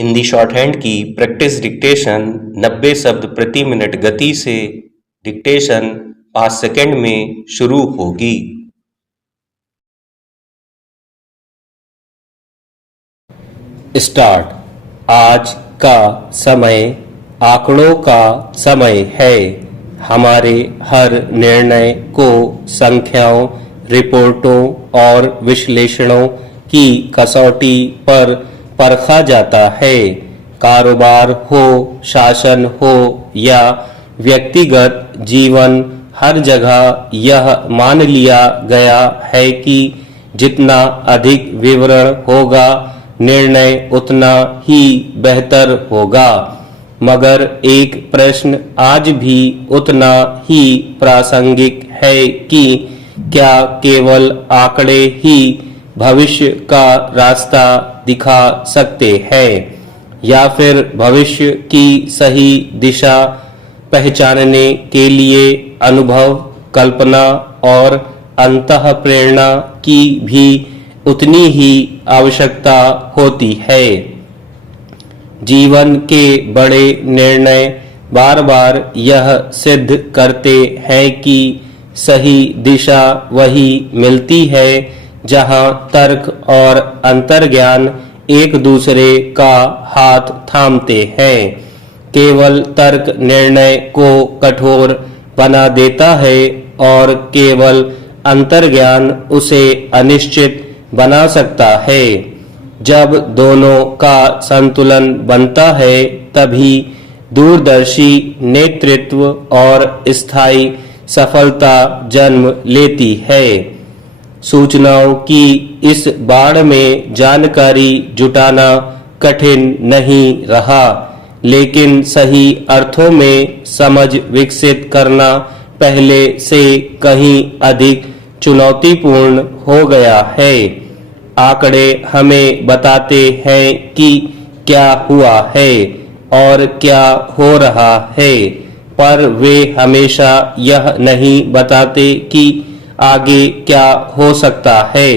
Hindi shorthand की practice dictation 90 शब्द प्रति मिनट गति से डिक्टेशन 5 सेकंड में शुरू होगी। स्टार्ट। आज का समय आंकड़ों का समय है। हमारे हर निर्णय को संख्याओं, रिपोर्टों और विश्लेषणों की कसौटी पर परखा जाता है। कारोबार हो, शासन हो या व्यक्तिगत जीवन, हर जगह यह मान लिया गया है कि जितना अधिक विवरण होगा, निर्णय उतना ही बेहतर होगा। मगर एक प्रश्न आज भी उतना ही प्रासंगिक है कि क्या केवल आंकड़े ही भविष्य का रास्ता दिखा सकते हैं, या फिर भविष्य की सही दिशा पहचानने के लिए अनुभव, कल्पना और अंतःप्रेरणा की भी उतनी ही आवश्यकता होती है। जीवन के बड़े निर्णय बार बार यह सिद्ध करते हैं कि सही दिशा वही मिलती है जहां तर्क और अंतर्ज्ञान एक दूसरे का हाथ थामते हैं। केवल तर्क निर्णय को कठोर बना देता है और केवल अंतर्ज्ञान उसे अनिश्चित बना सकता है। जब दोनों का संतुलन बनता है, तभी दूरदर्शी नेतृत्व और स्थायी सफलता जन्म लेती है। सूचनाओं की इस बाढ़ में जानकारी जुटाना कठिन नहीं रहा, लेकिन सही अर्थों में समझ विकसित करना पहले से कहीं अधिक चुनौतीपूर्ण हो गया है। आंकड़े हमें बताते हैं कि क्या हुआ है और क्या हो रहा है, पर वे हमेशा यह नहीं बताते कि आगे क्या हो सकता है।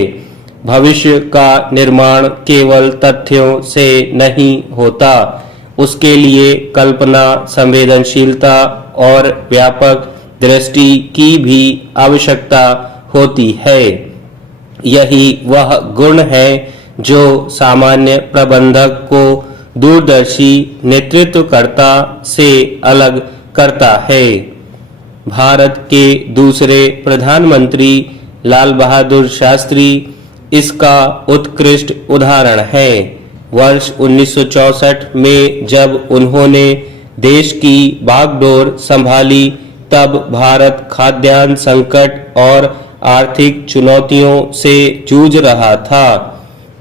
भविष्य का निर्माण केवल तथ्यों से नहीं होता, उसके लिए कल्पना, संवेदनशीलता और व्यापक दृष्टि की भी आवश्यकता होती है। यही वह गुण है जो सामान्य प्रबंधक को दूरदर्शी नेतृत्वकर्ता से अलग करता है। भारत के दूसरे प्रधानमंत्री लाल बहादुर शास्त्री इसका उत्कृष्ट उदाहरण है। वर्ष 1964 में जब उन्होंने देश की बागडोर संभाली, तब भारत खाद्यान्न संकट और आर्थिक चुनौतियों से जूझ रहा था।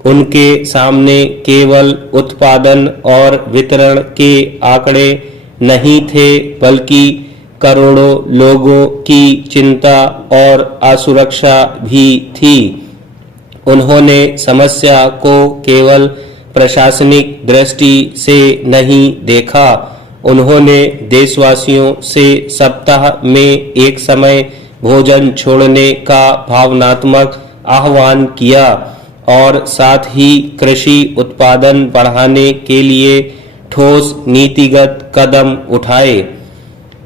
उनके सामने केवल उत्पादन और वितरण के आंकड़े नहीं थे, बल्कि करोड़ों लोगों की चिंता और असुरक्षा भी थी। उन्होंने समस्या को केवल प्रशासनिक दृष्टि से नहीं देखा, उन्होंने देशवासियों से सप्ताह में एक समय भोजन छोड़ने का भावनात्मक आह्वान किया और साथ ही कृषि उत्पादन बढ़ाने के लिए ठोस नीतिगत कदम उठाए।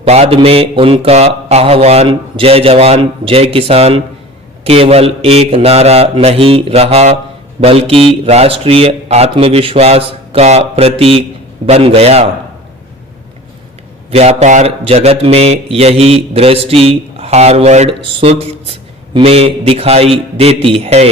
बाद में उनका आह्वान जय जवान जय किसान केवल एक नारा नहीं रहा, बल्कि राष्ट्रीय आत्मविश्वास का प्रतीक बन गया। व्यापार जगत में यही दृष्टि हार्वर्ड सूत्र में दिखाई देती है।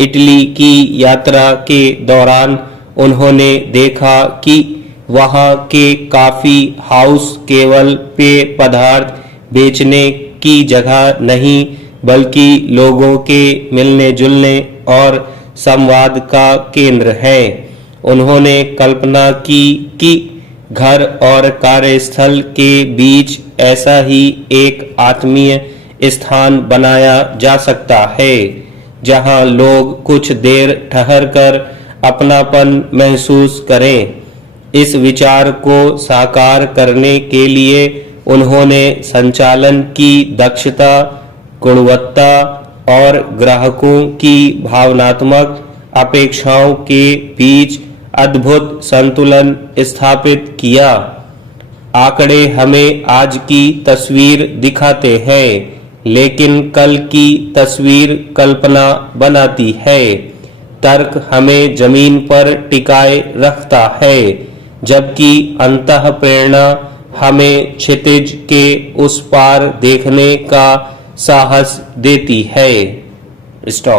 इटली की यात्रा के दौरान उन्होंने देखा कि वहां के कॉफी हाउस केवल पेय पदार्थ बेचने की जगह नहीं, बल्कि लोगों के मिलने जुलने और संवाद का केंद्र है। उन्होंने कल्पना की कि घर और कार्यस्थल के बीच ऐसा ही एक आत्मीय स्थान बनाया जा सकता है, जहां लोग कुछ देर ठहरकर अपनापन महसूस करें। इस विचार को साकार करने के लिए उन्होंने संचालन की दक्षता, गुणवत्ता और ग्राहकों की भावनात्मक अपेक्षाओं के बीच अद्भुत संतुलन स्थापित किया। आंकड़े हमें आज की तस्वीर दिखाते हैं, लेकिन कल की तस्वीर कल्पना बनाती है। तर्क हमें जमीन पर टिकाए रखता है, जबकि अंतः प्रेरणा हमें क्षितिज के उस पार देखने का साहस देती है। स्टॉप।